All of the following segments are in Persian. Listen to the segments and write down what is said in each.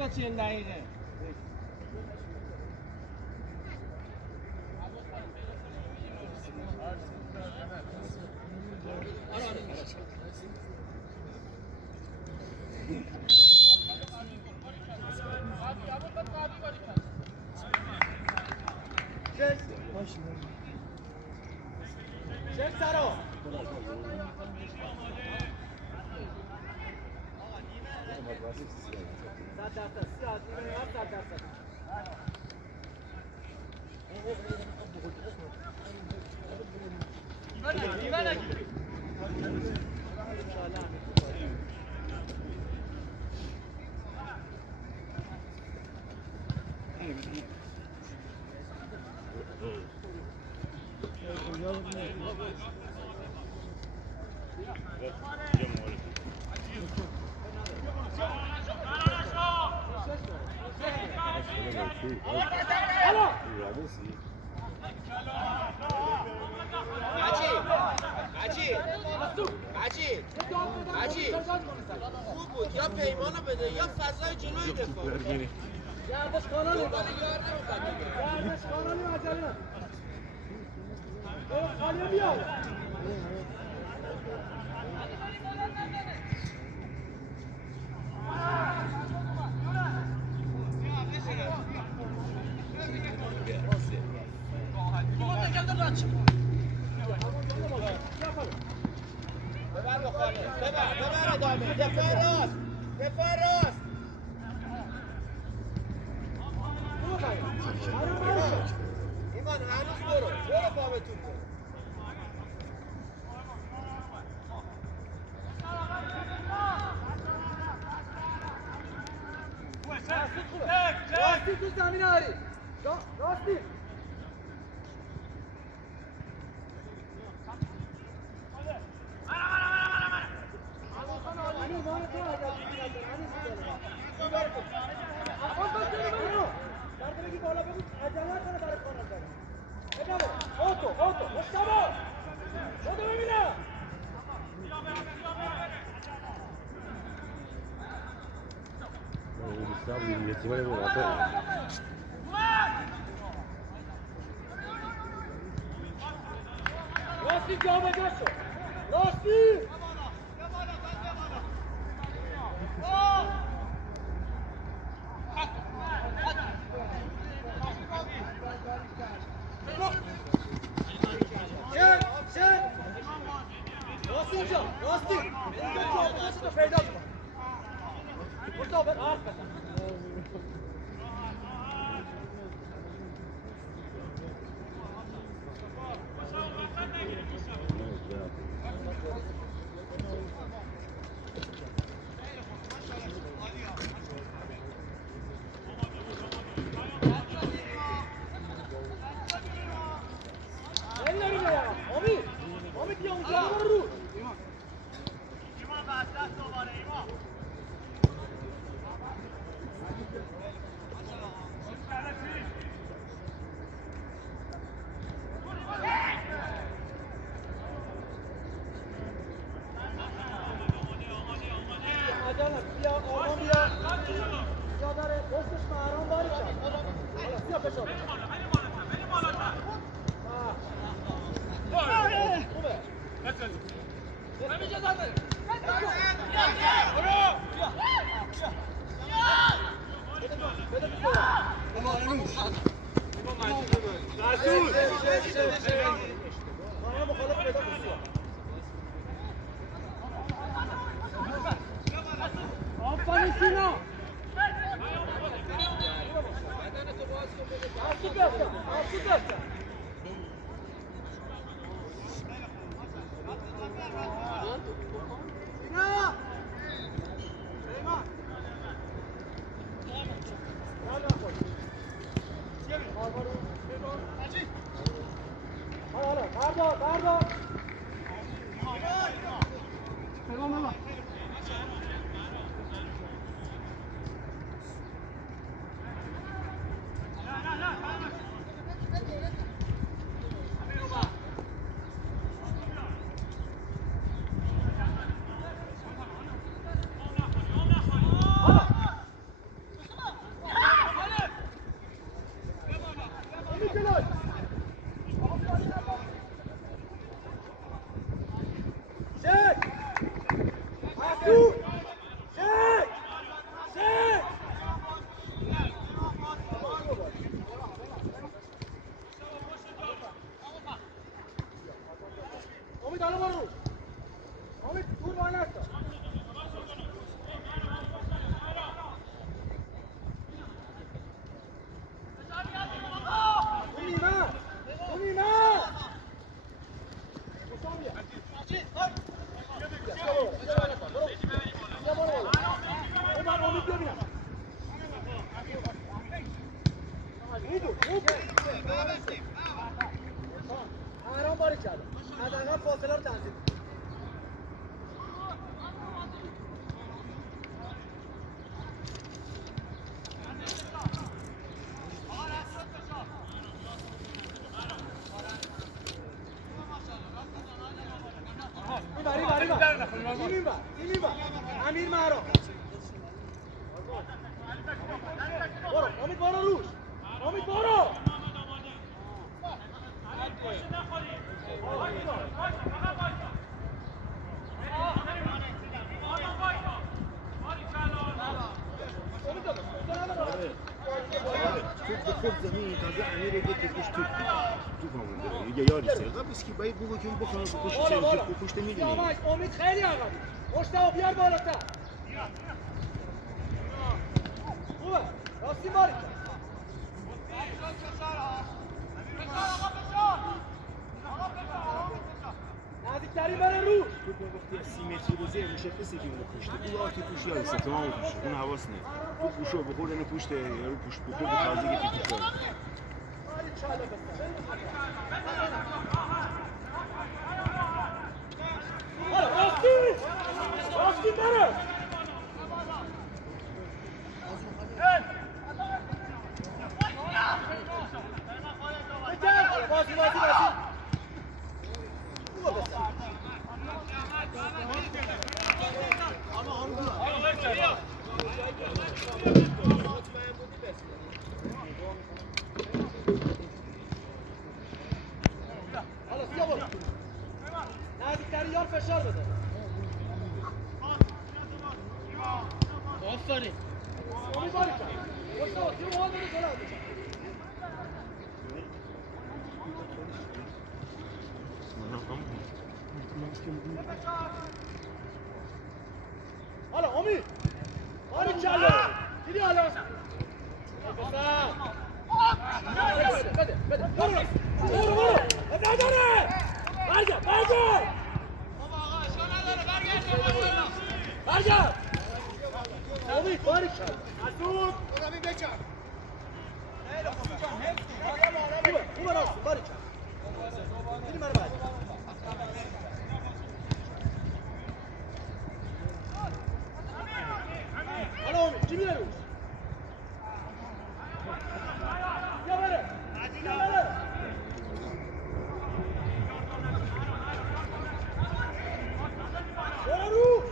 تا 40 دقیقه. چک سرا خوب بود یا پیمانو بده یا فضای جلوی دفاع گردش کانالی گردش کانالی مجالی نست خالیه بیاد ببر بخاله ببر ادامه دفاع راست ایمان هنوز برو با به توپ راستی تو زمین هاری راستی راستی جا به جا شد راستی راستی اینجا راستی اینجا جا به جا شد پیدا کن مصطفی حرف بزن آرام باری کرد. از عقب فاصله رو تنظیم. امیر مهران برو امید برو روش امید برو خود زمین تازه امیر دیگه تکش تو همون دیگه یاری سر قبل اسکی باید بگو که بکنه تو پشت میدونی امید خیلی عقبی مشتاق بیار بالاتر خوبه راستی باری نزدیکتری بره رو تو وقتی 30 متری بازی مشخصه که اون پشته اون آتی پوش یاری سر تمام پوش اون حواس نه تو گوشو بخوره نه پشت یارو پشت بخوره تازگی پیش داره راستی بره بازی نزدیکتری یار فشار بده آفرین امید باری کرد مصطفی تیم حال بده جلو حالا امید باری کلا دیدی حالا بده برو نداره برگرد امید باری کرد اسود برو بچر خوبه راست باری کرد دیدی منو بعد حالا امید چی میره روش یا بره برو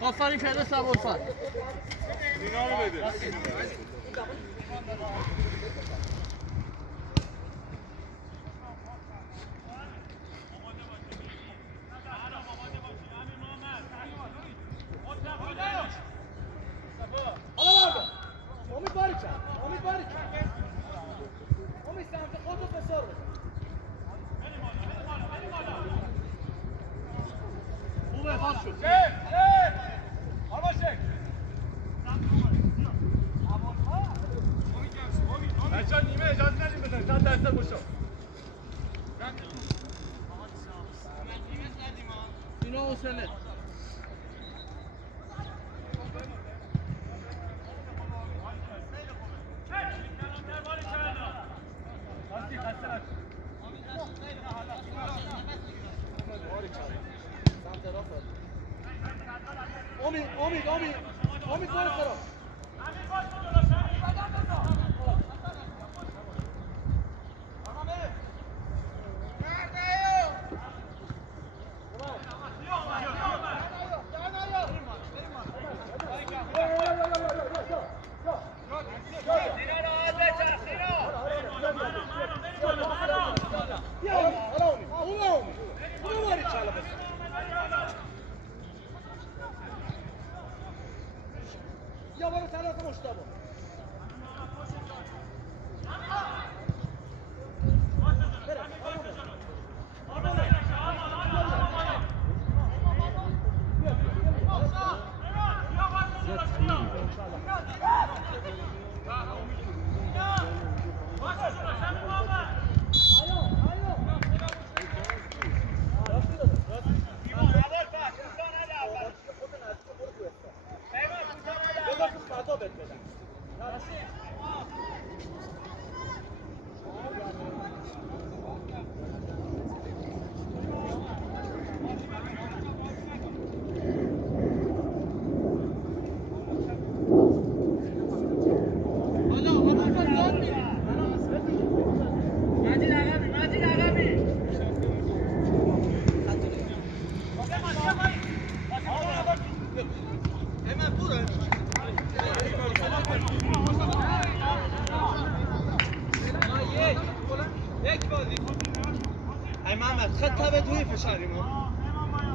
آفرین کرده سبوسان اینا رو بده امید باری کرد امید سمت خودتو فشار بده خوبه پاس شد بچه‌ها نیمه اجازه ندیم بزنید چند درصد باشو اینا حسله امید برو سرا یا برو سلام مشتبه ای محمد خط تابه توی فشاریم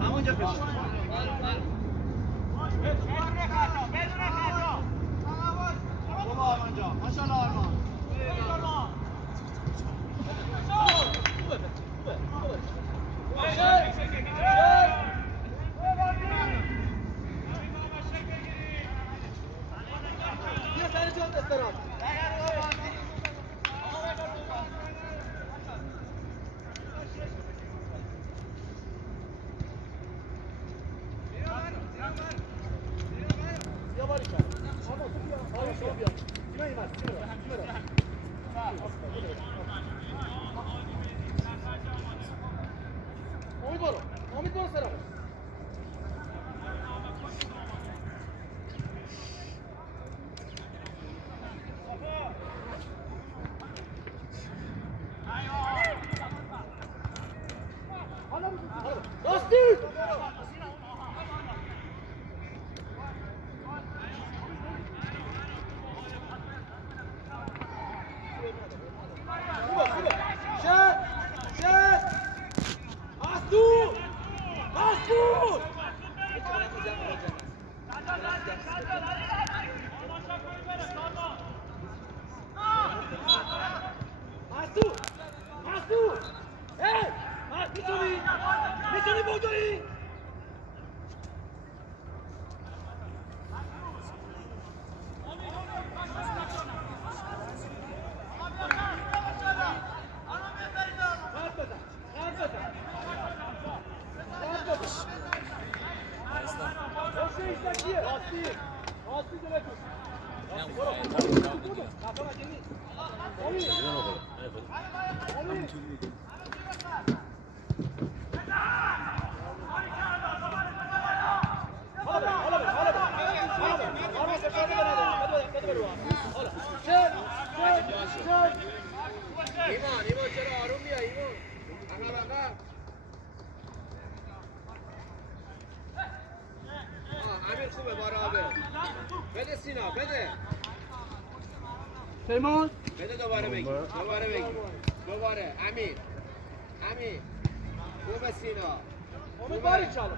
همونجا فشار ایمان چرا آروم بیا ایمان عقب امیر خوبه بارابه بده سینا بده پیمان بده دوباره بگی دوباره امیر خوبه سینا خوبه باری چالو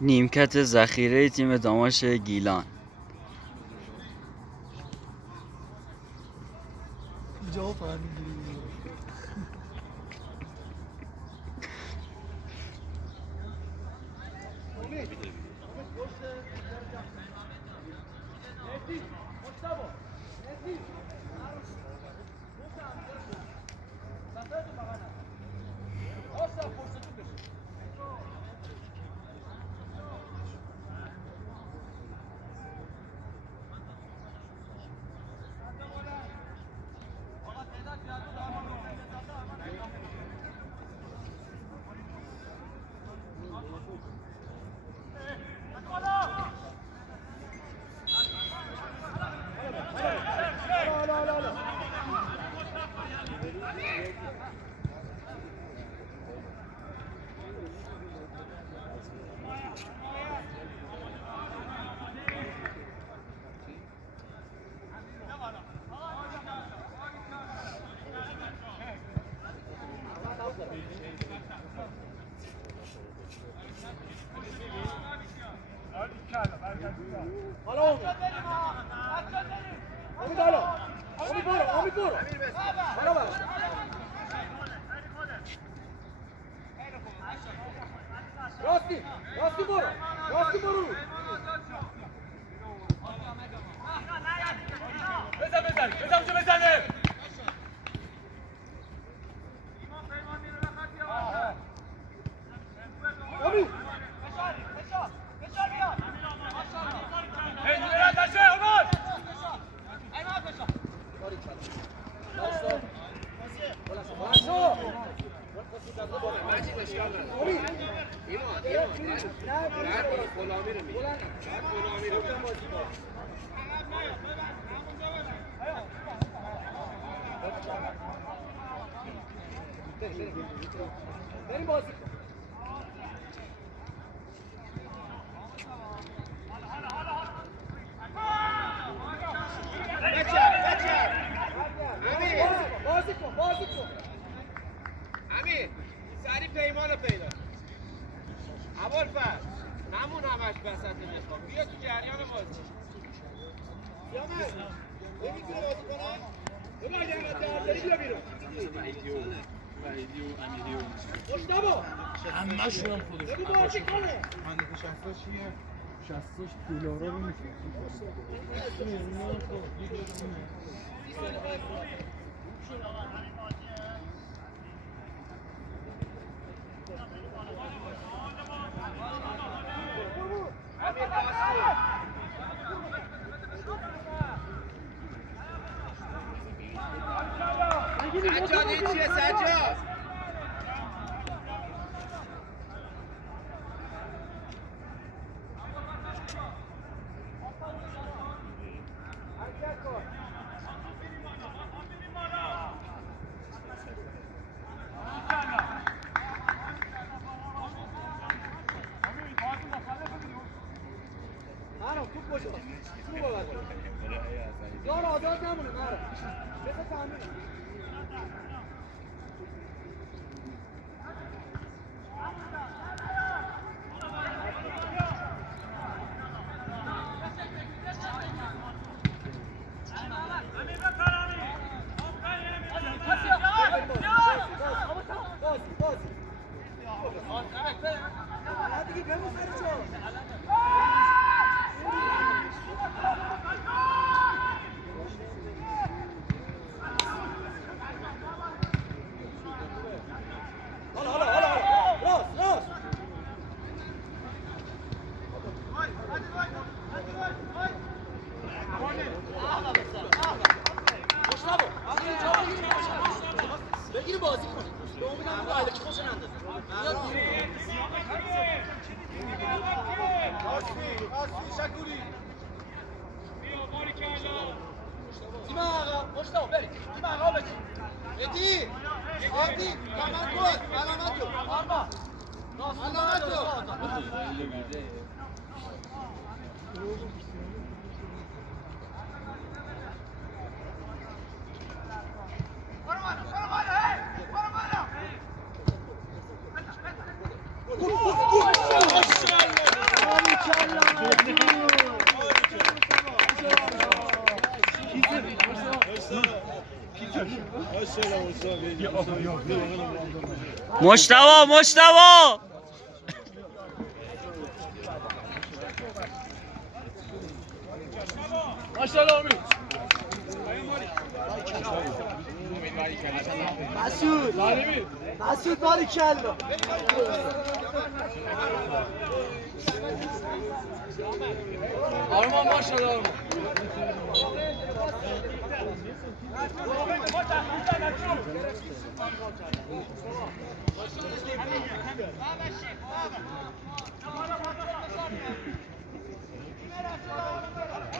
نیمکت ذخیره تیم داماش گیلان. جواب فهمیدی امیر سری پیمان رو پیدا ابوالفضل نمون همش وسط نخواه بیا تو جریان بازی یامن نمیتونه بازی کنم ببا اگر داری بیا بیرون مشتبه همه شون هم خودش بگو بازی کنه هندک 60 چیه؟ 60 دلار رو میشه سجاد این چیه سجاد؟ بگیر بازی کنی به امید هم قاعده که خوش اندازه آسفی شکوری بیا باری کلا تیم آقا مشتاق برید تیم آقا بچین ادی ادی تمرکز علامتو آرما علامتو مشتبه ماشاءالله امید مسعود ظالمی مسعود باریکلا آرمان ماشاءالله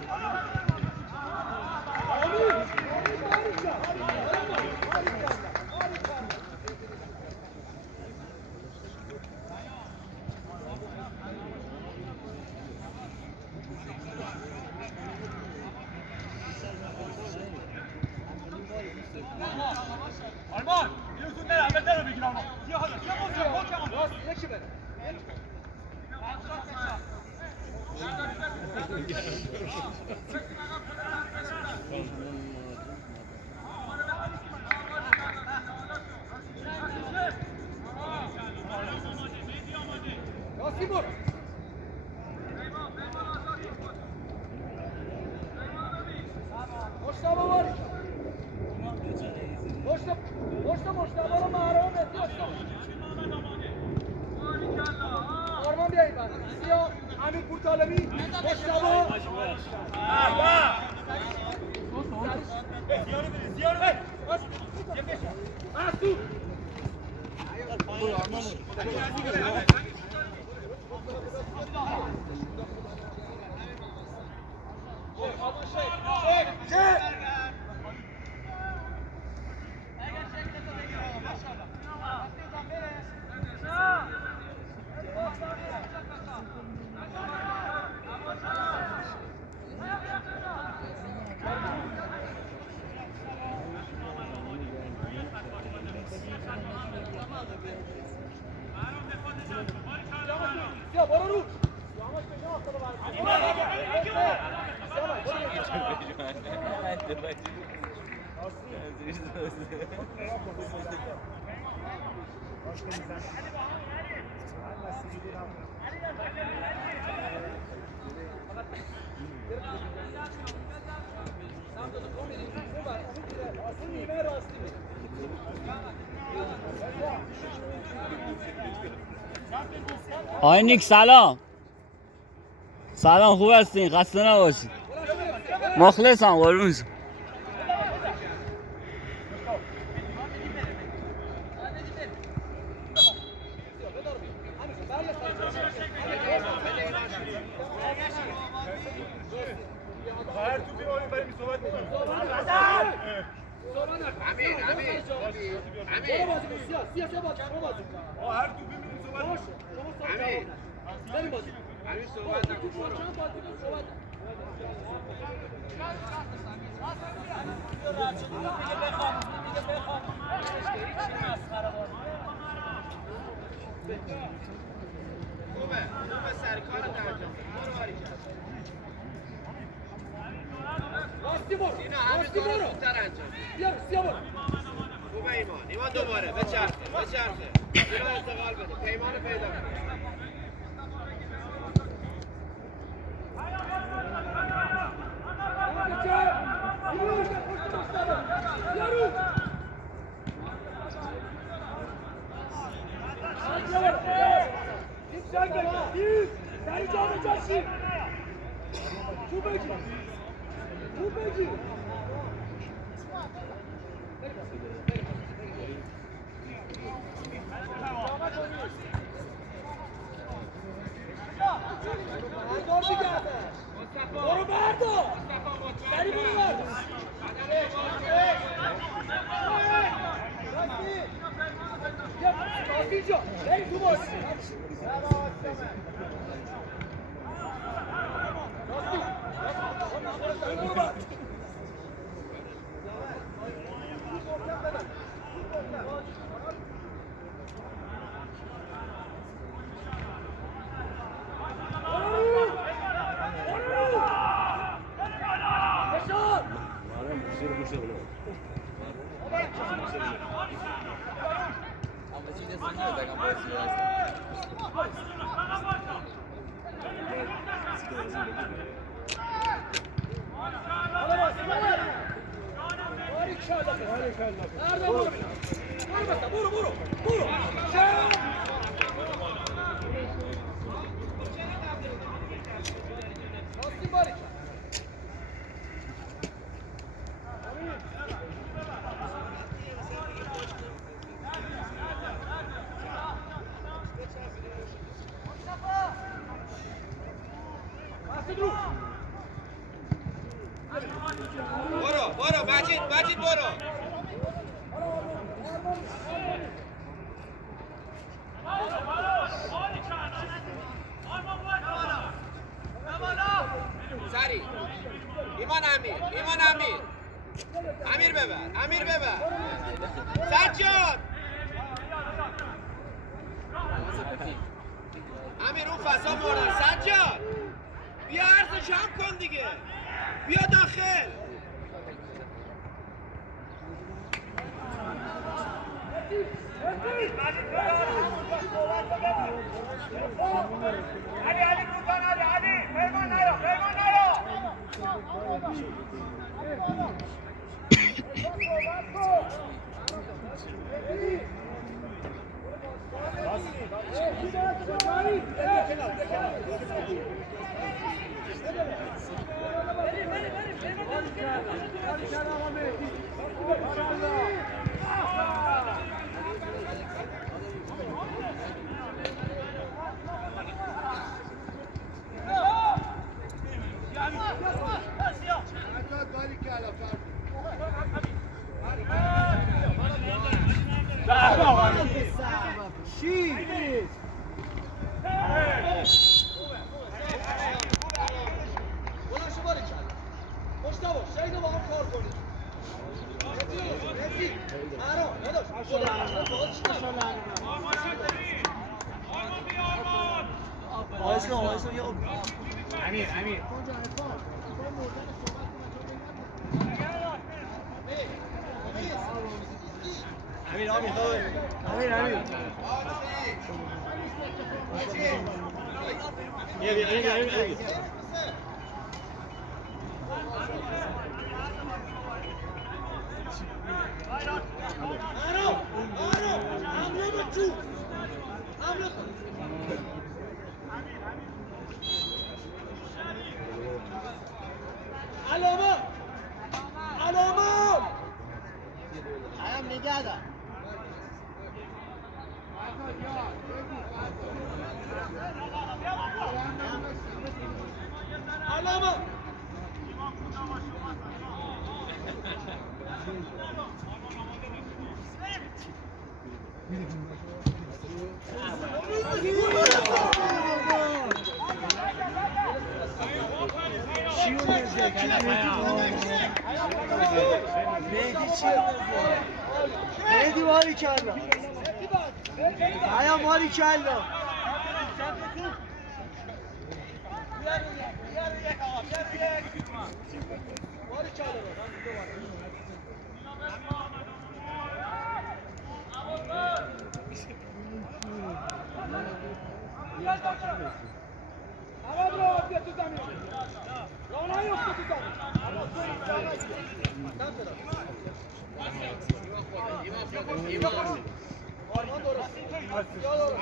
آرمان آرمان یه زود نره اول رو بگیر آرمان بیا حالا بیا بود راست یکی بره راستی برو مشتبه باری مشتبه رو محرم آرمان بیایید بند سیا امیر پورتالبی مشتبه زیارو بید مسعود یا برو رو آقای نیک سلام. سلام، خوب هستین؟ خسته نباشید. مخلصم قربون شم. هر تو بیا بریم صحبت می‌کنیم امیر هر تو ببینیم صحبت می‌کنیم امیر صحبت نکن برو خوبه سرکارت انجام راستی برو اینا همه راستی کارو برو زودتر انجام بیا سیا برو خوبه ایمان دوباره بچرخه اینا انتقال بده پیمان پیدا کن برو بردار سری برو بردار راستی جا بریم تو بازی برو مجید برو سری ایمان امیر ببر سجاد امیر اون فضا مردن سجاد بیا عرض جمع کن دیگه بیا داخل علی کوتاه علی پیمان نیا مهدی ماری کلا آیا ماری کلا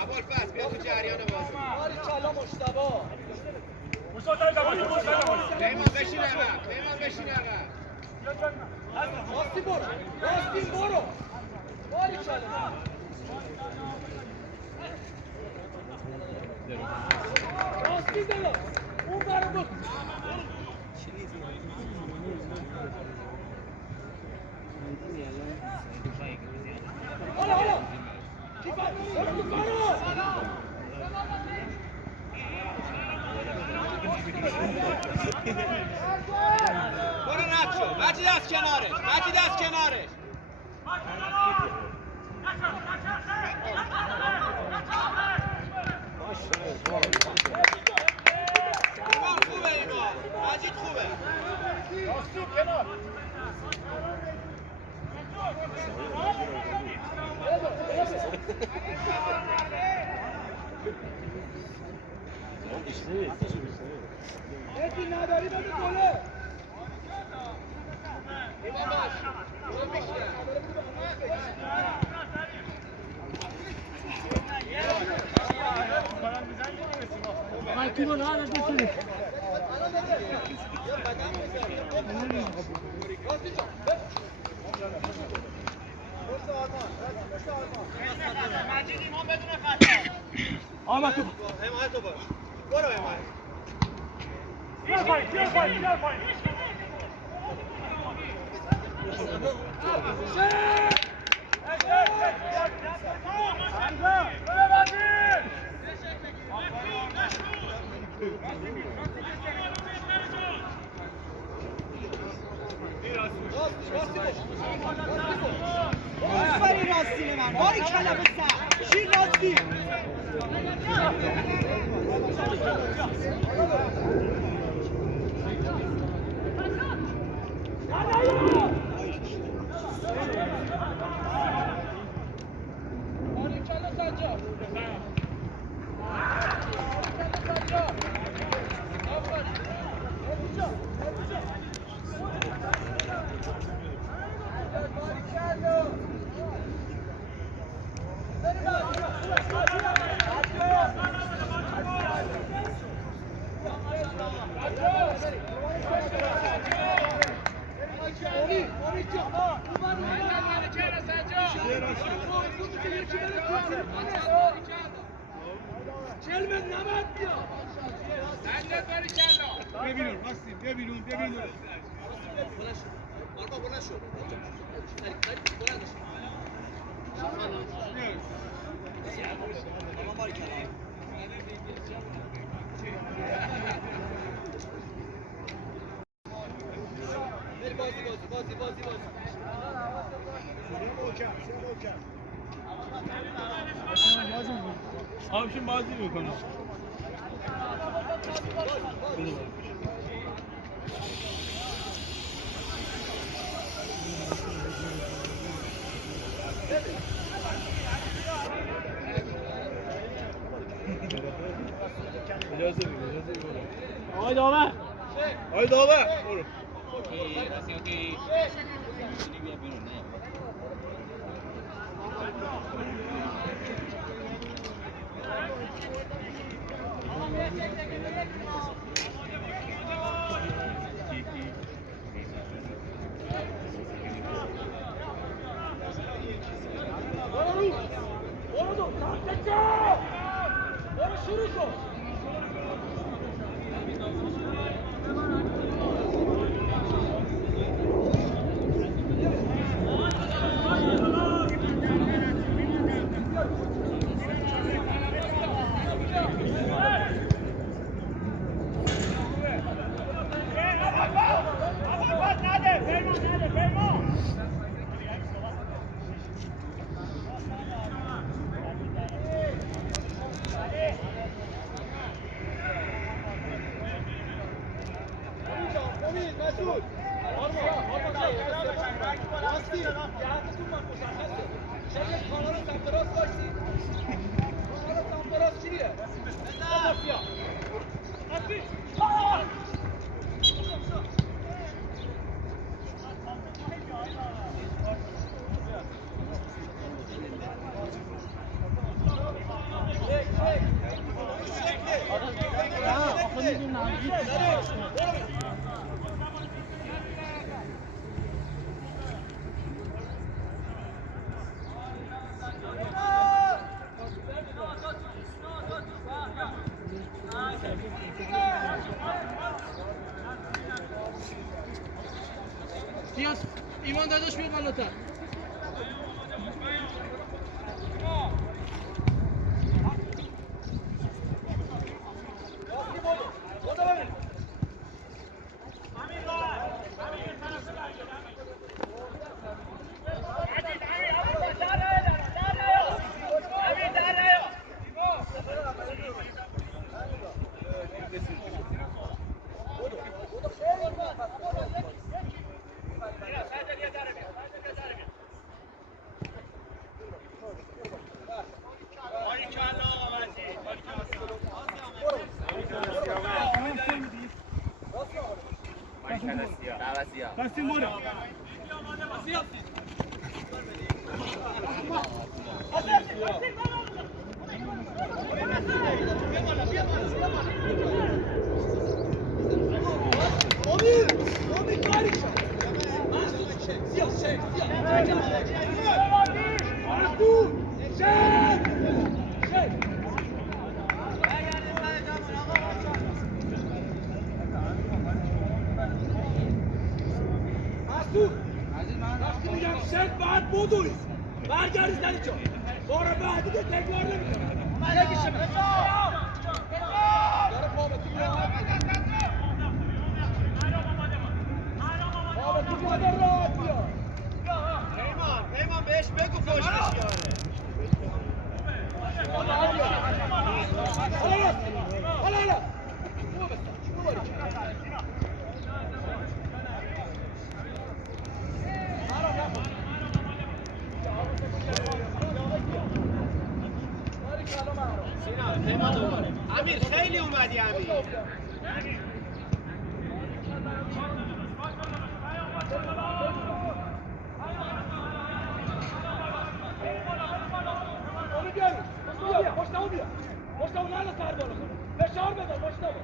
ابوالفضل بیا تو جریان بازی ماری کلا مشتبه پیمان بشین عقب راستین برو ماری کلا راستین دلا اون برو بود حالا برو رد شو مجید از کنارش ایمان خوبه مجید خوبه نداری بده گله ایمان باش آمد تو حمایت برو حمایت بیا پایین بیا پایین بیا پایین آفرین راستین من باری کلا بسر شیر راستی آبشون بازی میکنه آقای داور آقای داور برو ایمان داداش بیا بالاتر بستیم برو وقتی میگم شد باید بدوی برگردی سری جا بار بعدی که تکرار نمیکنم یکیشه داره پا به تو راحت بیا پیمان بهش بگو پشتش یاره حالا امیر خیلی اومدی امیر مشتاق نالا سر بالا کنه فشار بده مشتاق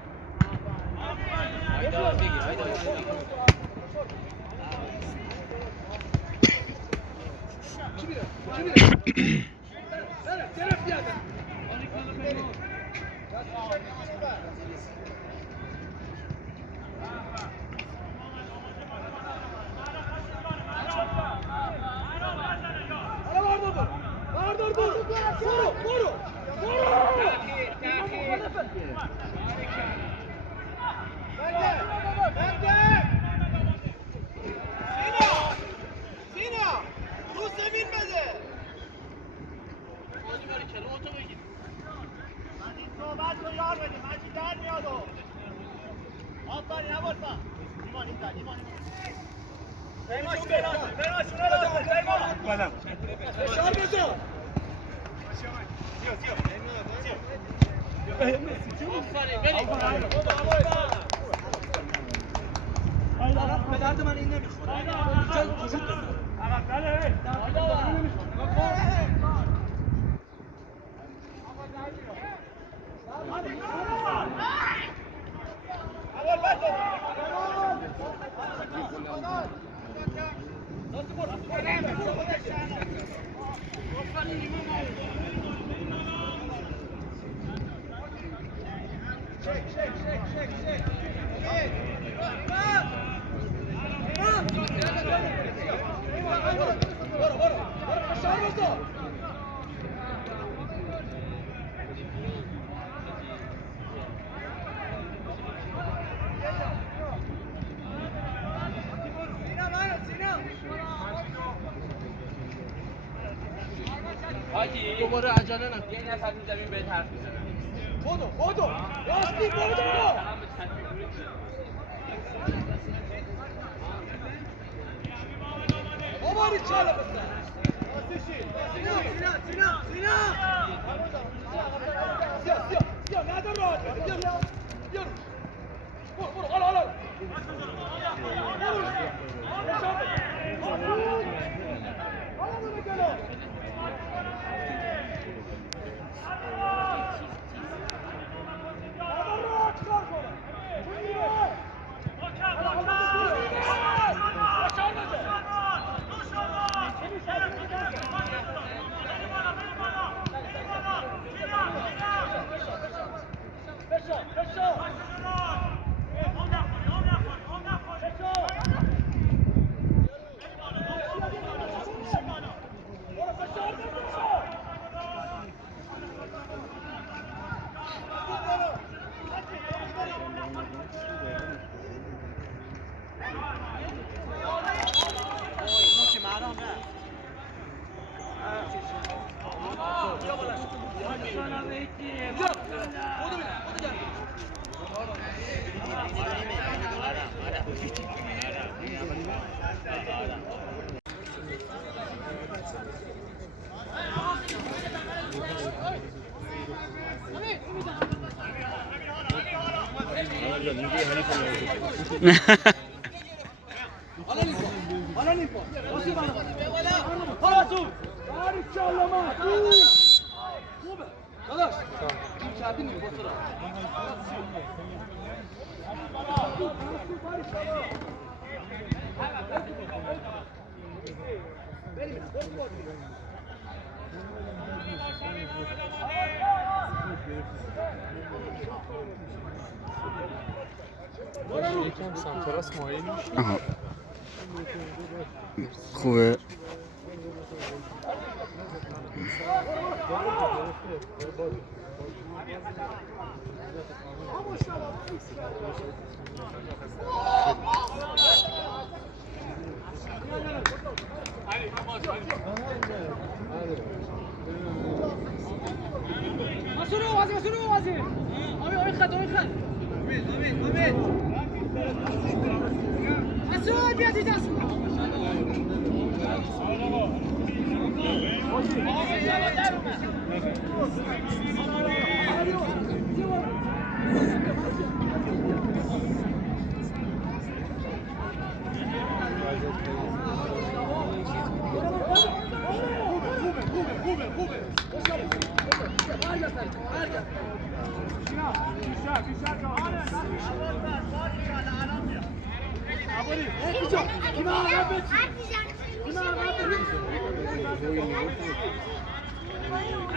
چی میره گرفت یاده باردار برو سینا رو زمین بده مجید صحبت رو یار بده مجید در میاد آفرین عباسا پیمان فشار بذار به درد من این نمیخوره وجود دوباره عجله نکن یه نفر این زمین بهت حرف میزنه بدو راستی بدو باباری چاله بسن سیا ندار راحت بده بیا برو حالا حالا نیپا انشالله محمود خوبه داداش این کردی میگه بسرا بریم یکم سمت راست مایل میشه. آها خوبه مسئول آمی خد مسئول بیاد اینجا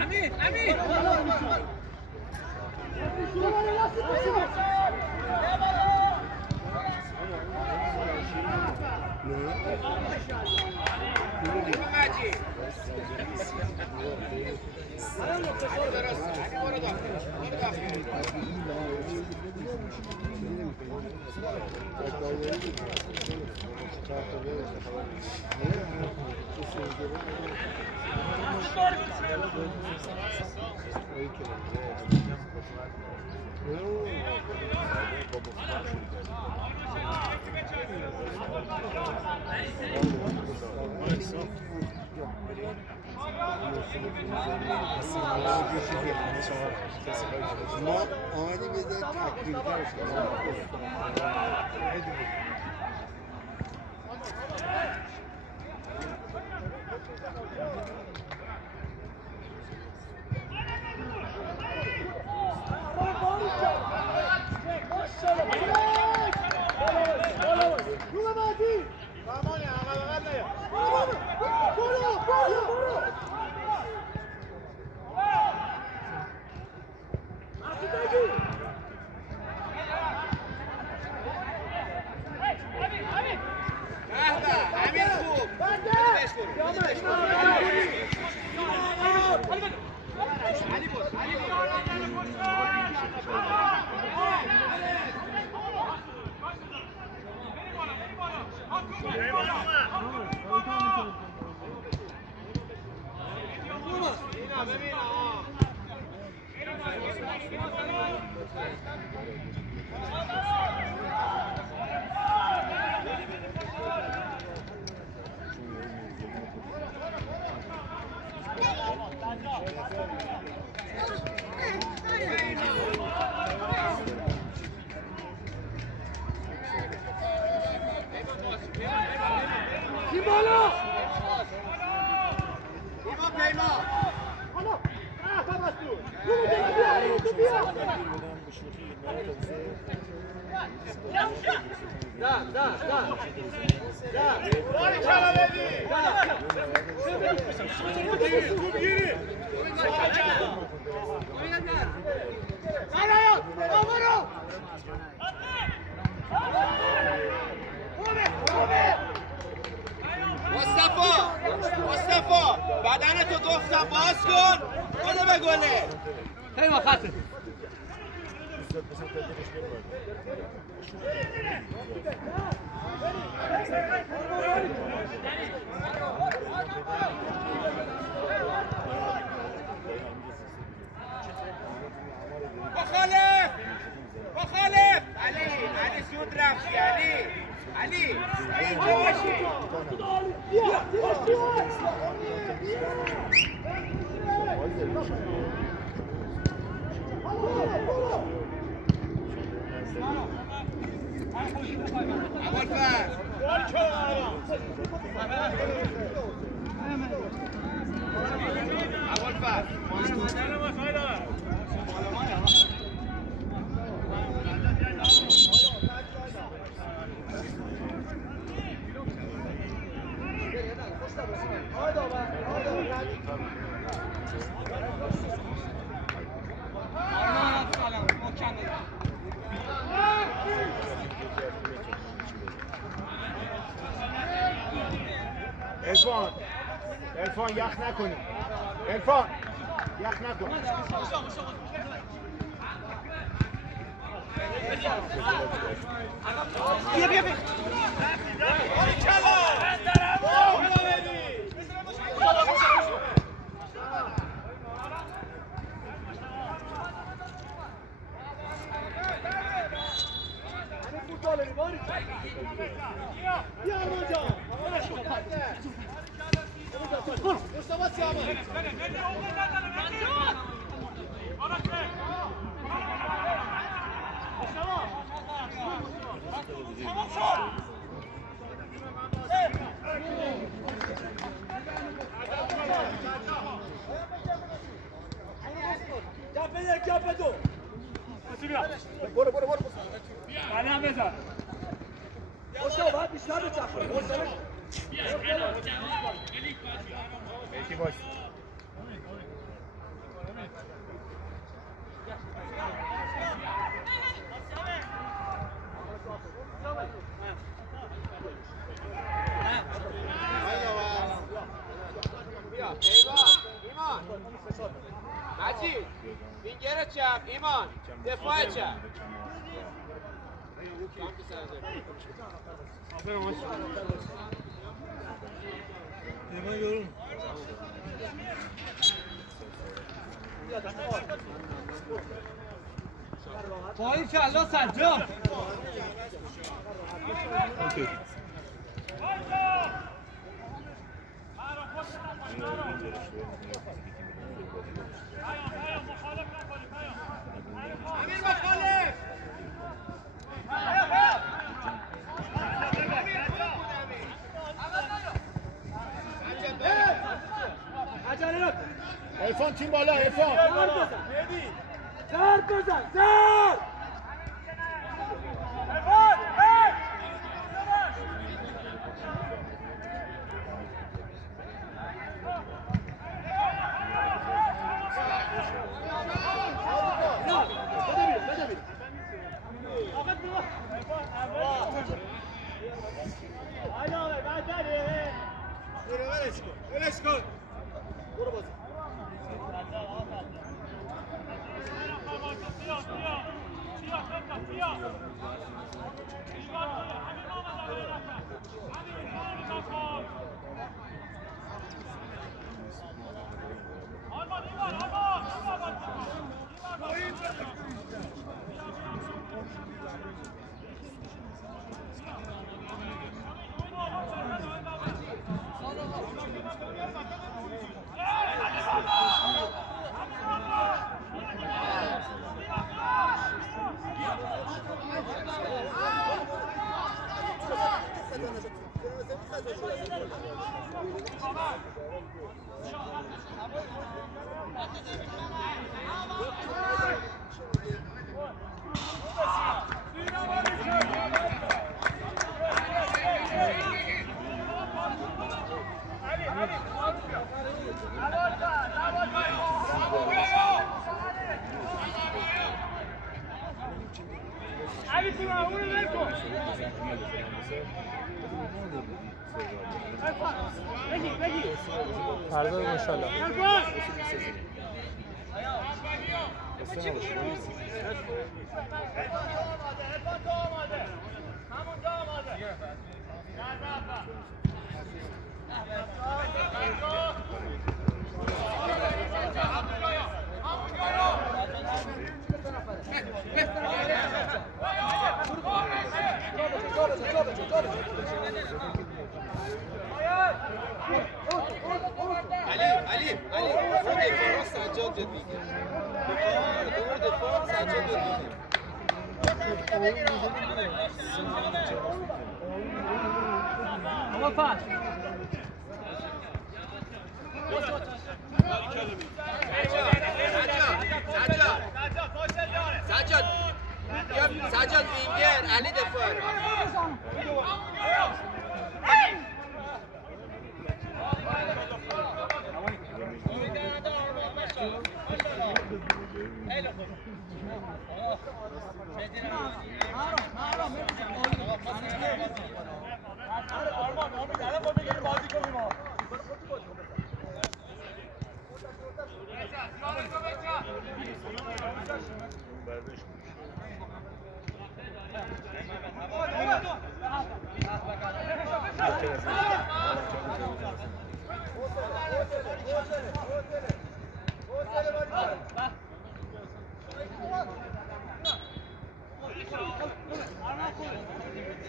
امین ما آمدیم یه ذره تکمیل‌ترش کنیم. مصطفی بدنتو گفتم باز کن بده به گله خیلی خطه مخالف علی زود رفتی علی اینجا باشی عرفان یخ نکنی عرفان یخ نکن بیا برو قدم بزن مشتاق باید بیشتر بچرخونی یکی باش ایمان مجید وینگر چپ ایمان دفاع چپ پایین کلا سجاد امیر مخالف عجله نکن عرفان تیم بالا عرفان ضرب بزن ضرب ولش کن برو بازی فردا انشالله علی دفاع سجاد جد میگه دفاع سجاد جد میگه آقا پاس عجله سجاد وینگر علی دفاع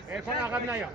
عرفان عقب نیا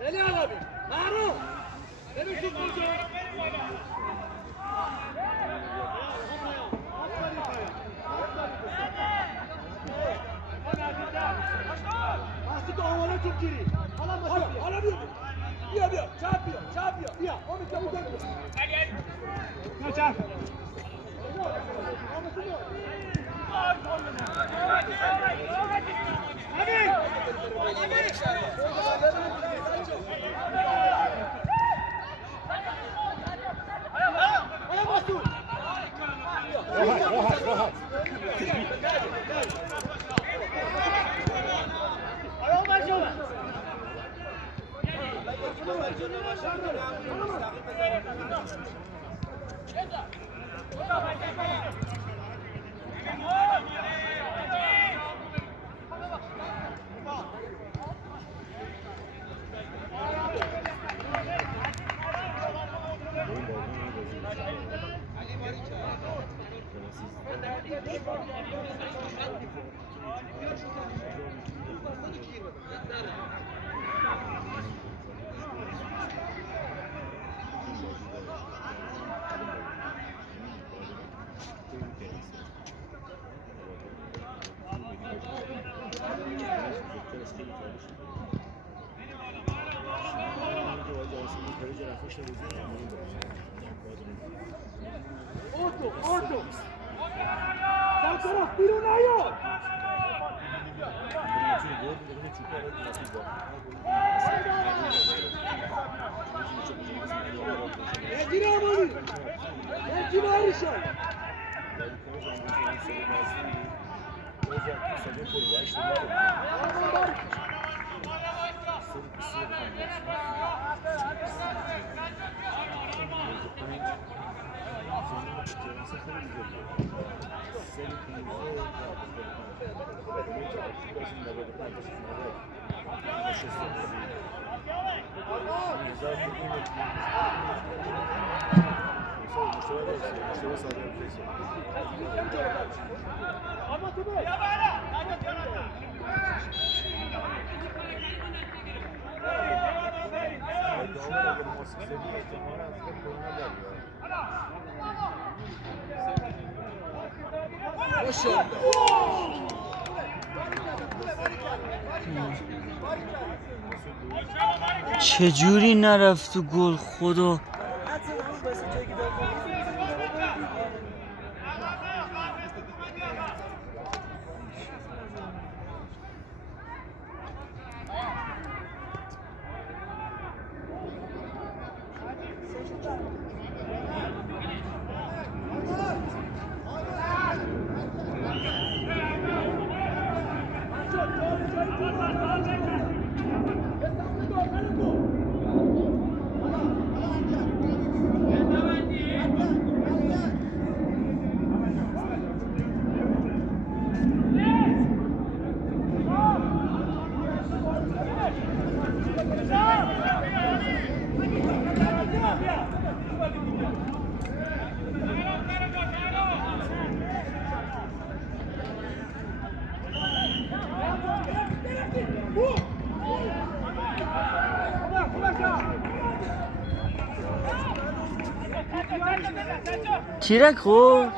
Deli abi. Harun. Benim futbolcu. Masuk ke awalnya cuk kiri. Alamıyor. Dia. Çarpıyor. Dia. Onu çabuk çarpıyor. Ne çarp? rahat. Orto. Sağ taraf bir ayı. Ne dinamı? Ne dinamı şu? چجوری نرفت تو گل خدا. تیرک خورد.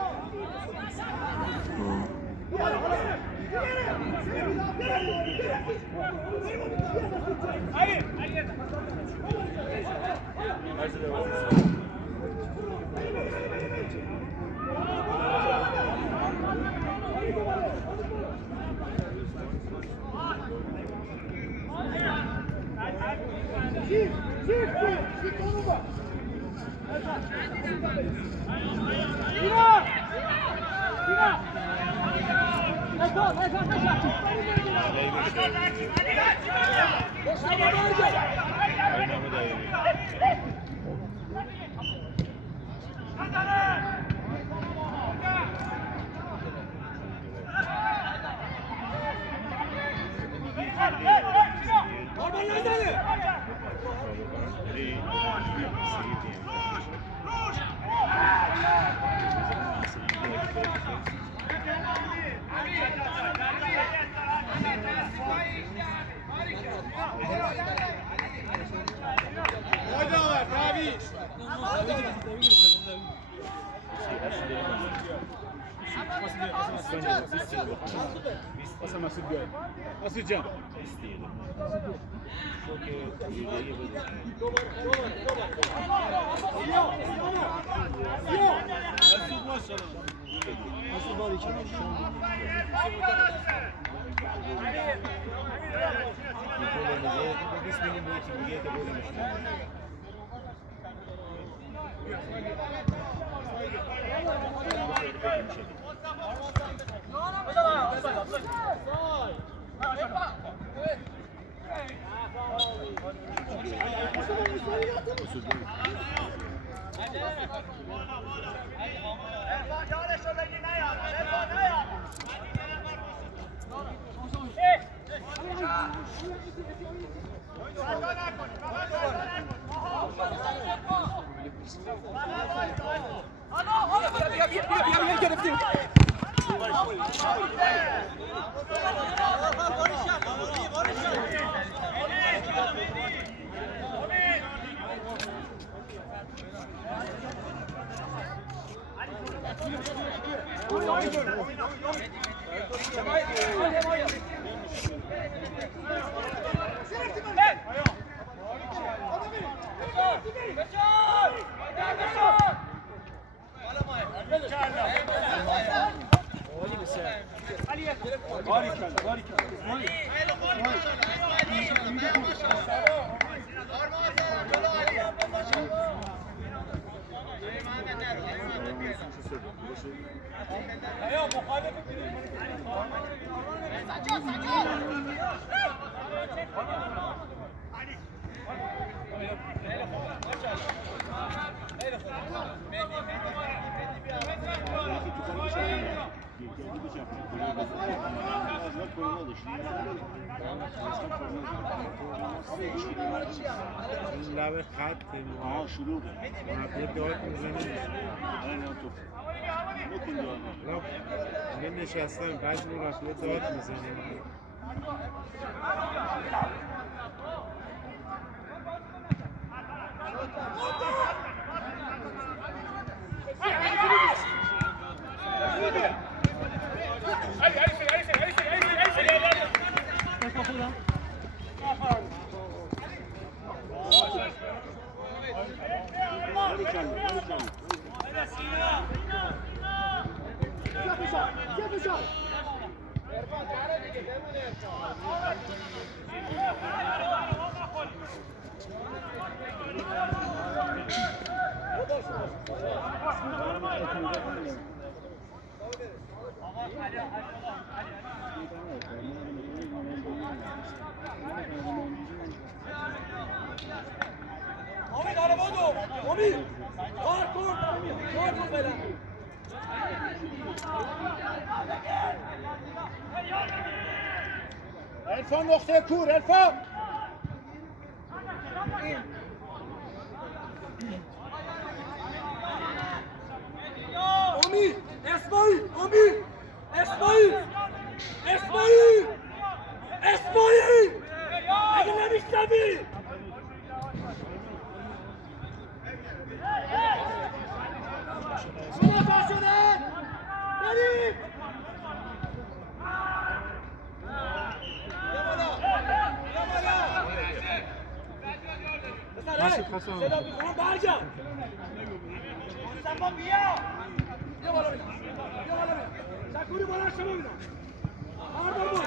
koruma dışı. این لب خط Aha şuruğu. مربی داد میزنه Aynen top. Ne konuyor? من نشستم بعد مربی داد میزنه Hamid arabado. Hamid. Kor. Kor böyle. Elfan noktaya kur Elfan. Hamid. İsmail. Hamid. İsmail. İsmail. İsmail. Ege'ler işlemi. Sola taşıdan. Benim. Nasıl kasa oldu? Selam bir kuran bağırca. Mustafa Biya. Ya bana bir. Ya bana bir. Sakuri bana aşama bir. Pardon bu.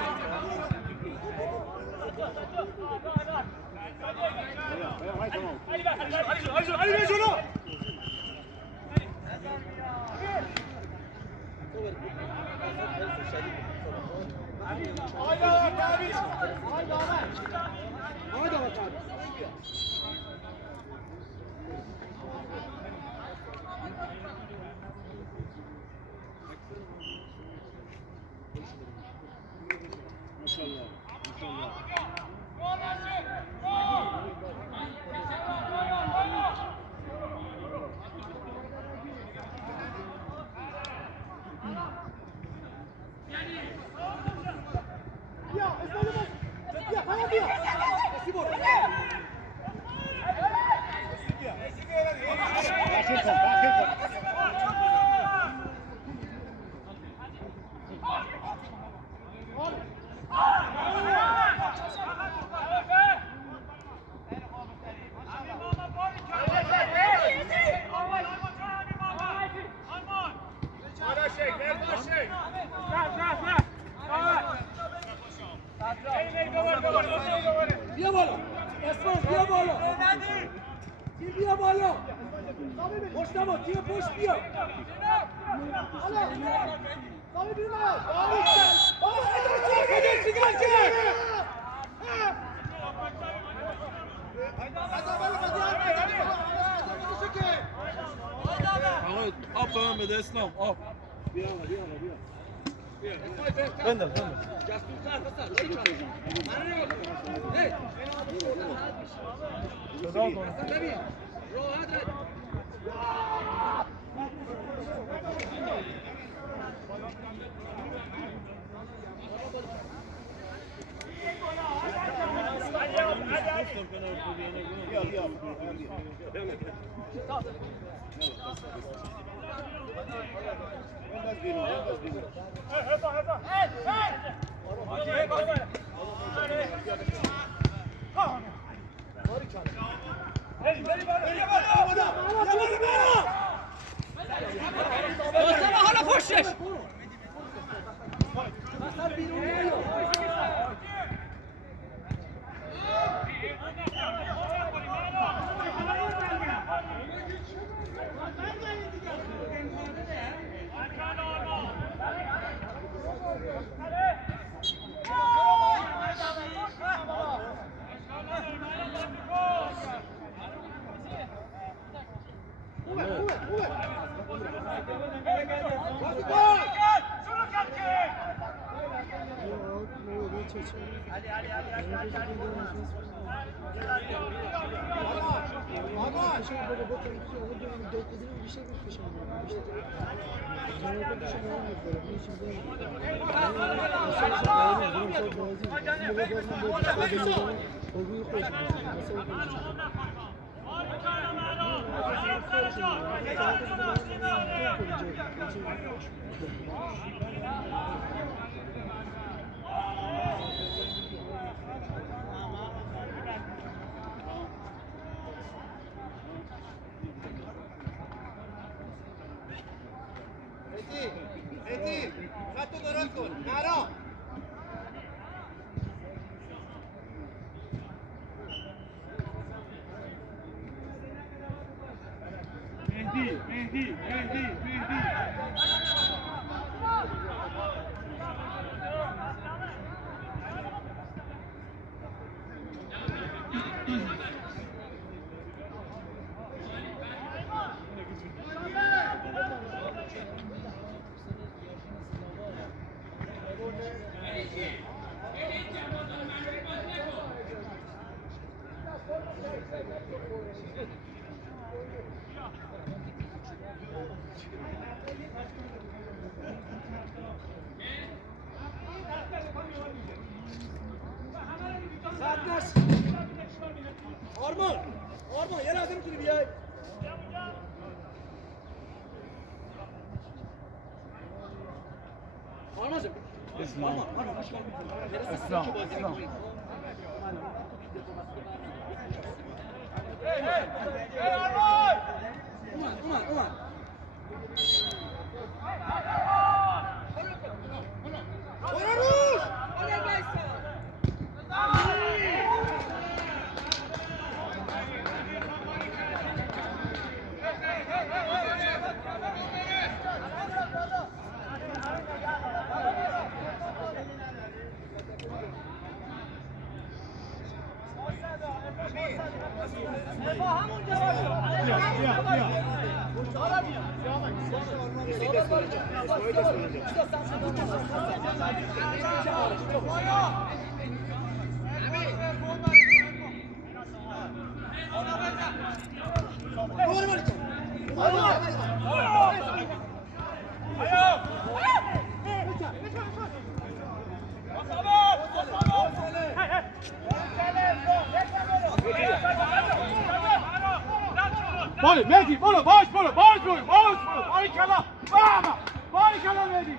Hadi şunu. Haydi abi. Haydi abi. Maşallah. Ya, İsmail'e bak. Ya, hayat ya. Esibor. Bakın top. Via bola. Esman, via bola. Via bola. Boşta mı? Diye boş diyor. Hala. Tabii bilmem. آب به من بده اسلام آب بندم حالا پشتش مهدی خطو درست کن نرا مهدی آرمان یه لحظه میتونی بیای آرمان جان اسلام اومد مهدی برو باش باریکلا باریکلا مهدی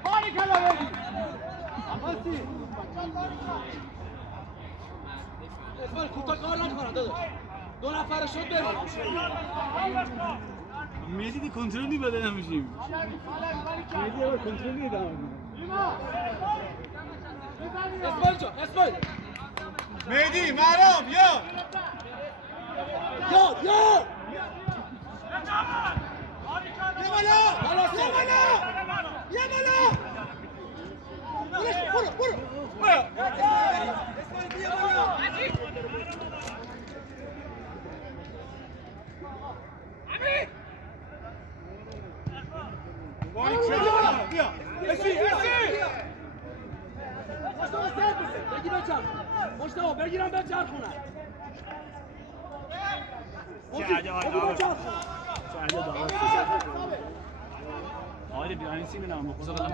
عباسی اسمال کوتاه کار نکنم داداش دو نفر شد بریم مهدی دی کنترلی بده نمیشیم مهدی آقا کنترلی دارم اسمال مهدی مرام یا بگیرم بچرخونم آره بیانی سی میدم بخواه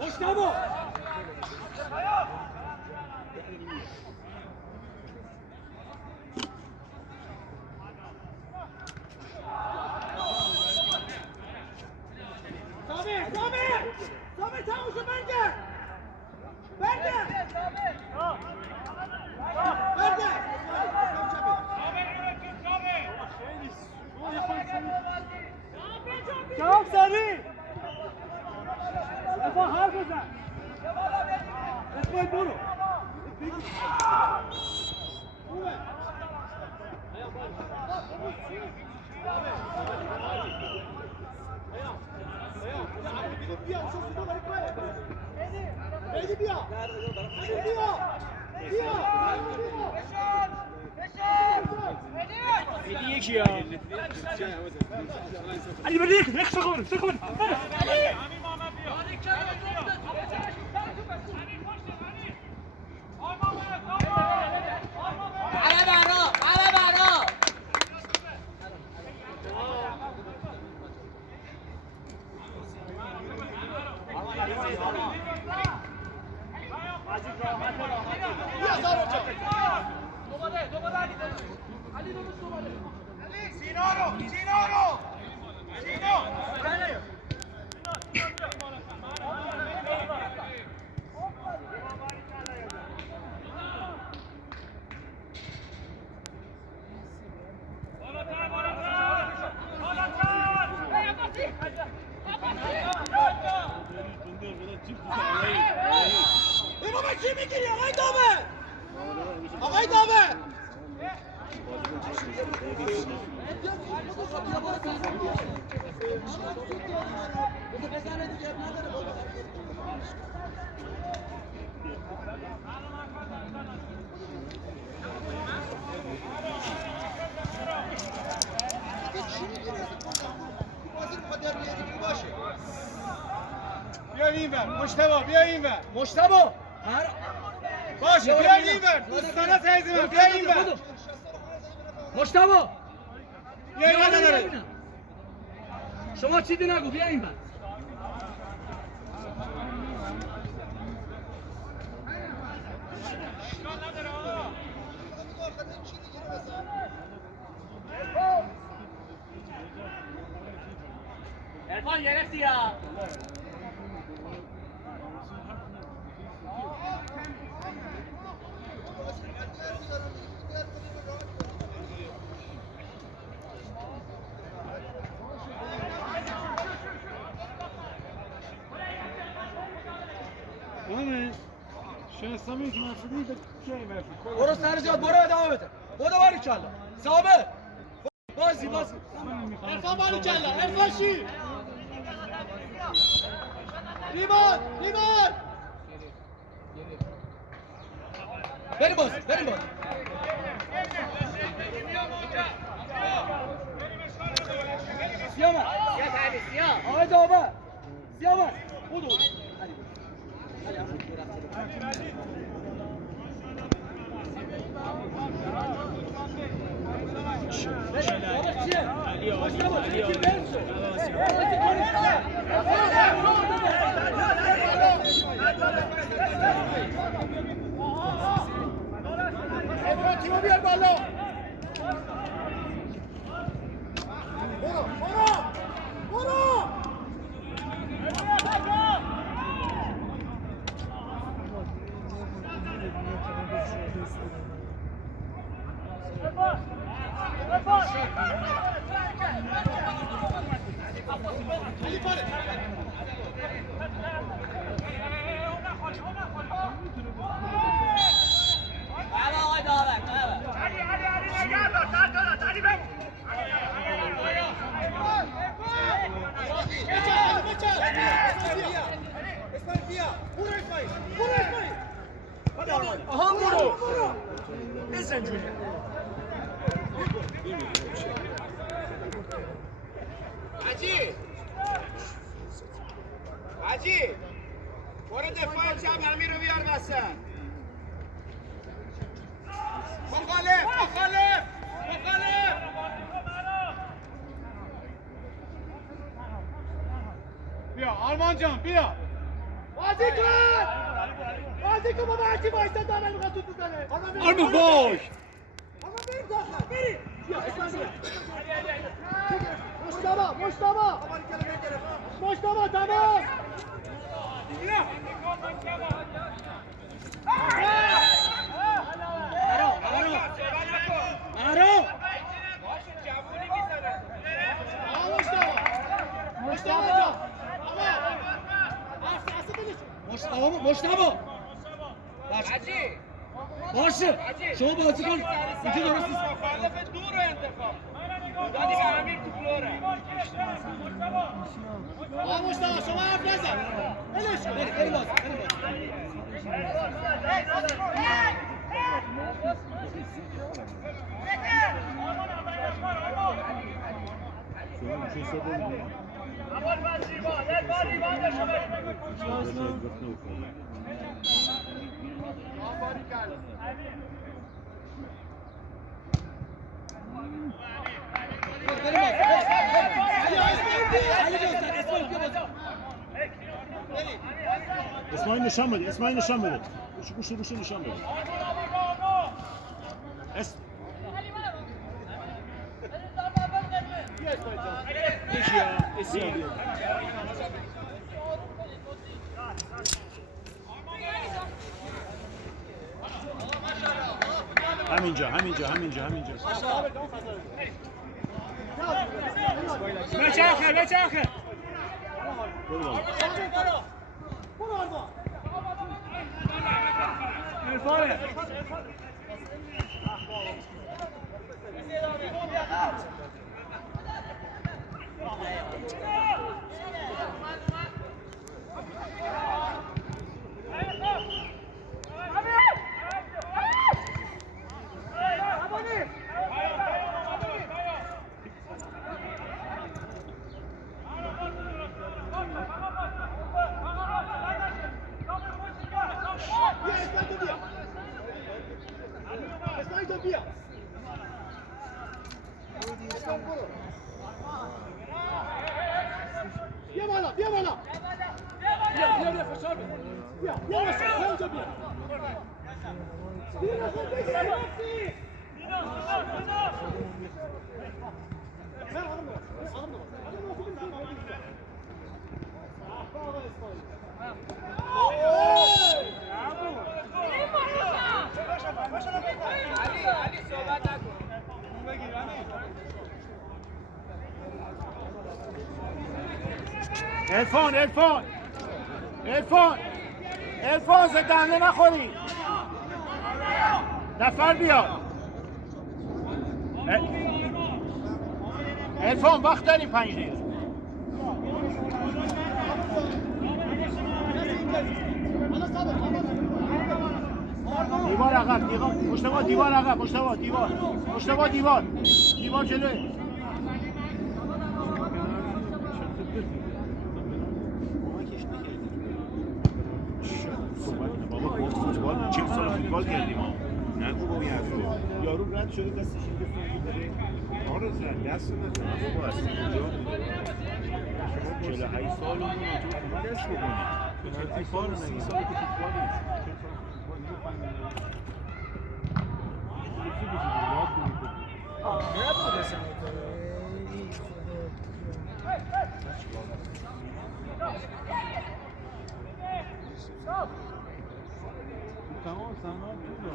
مشتبه سامر تموشو برگرد جواب سریع حرف بزن اسماعیل برو خوبه میدی یکی ها علی برد یک سکون امام چی میگیری آقای داور؟ آقای داور بیا اینور مجتبی بیا اینور مجتبی باشه بیا اینور دوستانه تعظیم بیا اینور مجتبی بیا اینور شما چیزی نگو بیا اینور عرفان گرفتی یا همه شناسامی که مفروضی به کی مفروض برو سر جاد برو ادامه بده برو باریکلا ثابت بازی عرفان باریکلا عرفان شیر لیمان بریم باز سیامت آقای داور سیامت بودو تیمو بیار بالا برو حاجی برو دفاع چپ امیر رو بیار وسط مخالف بیا آرمان جان بیا بازی کن بابا هرچی بایسته داره میخواد تو بزنه آرمان باش آقا بریم داخل بریم بیا اسمان مجتبی تمام مجتبی جان مشتبه باشه شما بازی کن اینجا درست نیست مخالف دور انتخاب دادی به امیر تو فلوره مشتبه شما حرف نزن بلش کن بریم باز اسماعیل نشان بده اسماعیل نشان بده گوشه نشان بده همینجا بچرخه برو عرفان زدنده نخوری نفر بیاد عرفان وقت داری 5 دقیقه دیوار عقب مشتبه دیوار عقب مشتبه دیوار جلوه فوتبال 40 سال فوتبال کردیم ما نگو با یارو رد شده دستش اینجا فوتبال داره آره زد دست نزد بابا اصلا اینجا 48 سال اون تو دست بکنی تو فوتبال 30 سال تو فوتبالی تمام سلام تو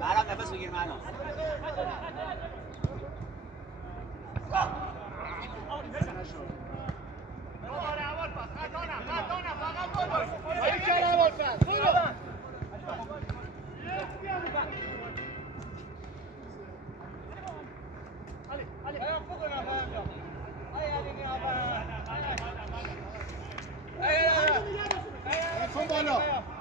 برام نفس بگیر منو بالا